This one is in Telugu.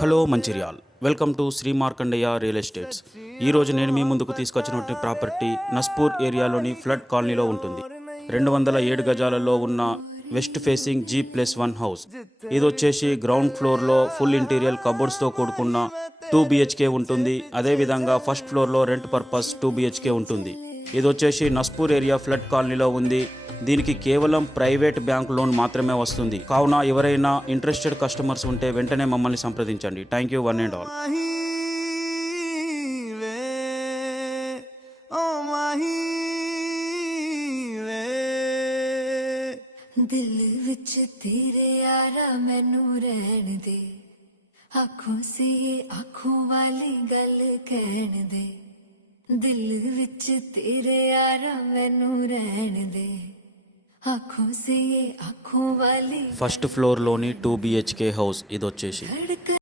Hello Mancherial, welcome to Shri Markandeya real estates. ఈరోజు నేను మీ ముందుకు తీసుకొచ్చినటువంటి ప్రాపర్టీ నస్పూర్ ఏరియాలోని ఫ్లడ్ కాలనీలో ఉంటుంది. 207 గజాలలో ఉన్న వెస్ట్ ఫేసింగ్ G+1 హౌస్. ఇది వచ్చేసి గ్రౌండ్ ఫ్లోర్లో ఫుల్ ఇంటీరియర్ కబోర్డ్స్తో కూడుకున్న 2 BHK ఉంటుంది. అదేవిధంగా ఫస్ట్ ఫ్లోర్లో రెంట్ పర్పస్ 2 BHK ఉంటుంది. ఇది వచ్చేసి నస్పూర్ ఏరియా ఫ్లడ్ కాలనీలో ఉంది. దీనికి కేవలం ప్రైవేట్ బ్యాంక్ లోన్ మాత్రమే వస్తుంది. కావున ఎవరైనా ఇంట్రెస్టెడ్ కస్టమర్స్ ఉంటే వెంటనే మమ్మల్ని సంప్రదించండి. Thank you one and all. दिल विच तेरे यारा मैनू रहन दे, आँखों से आँखों वाली गल कहन दे. दिल विच तेरे यारा मैनू रहन दे, आँखों से आँखों वाली. ఫస్ట్ ఫ్లోర్లోని 2 BHK హౌస్ ఇది వచ్చేసి.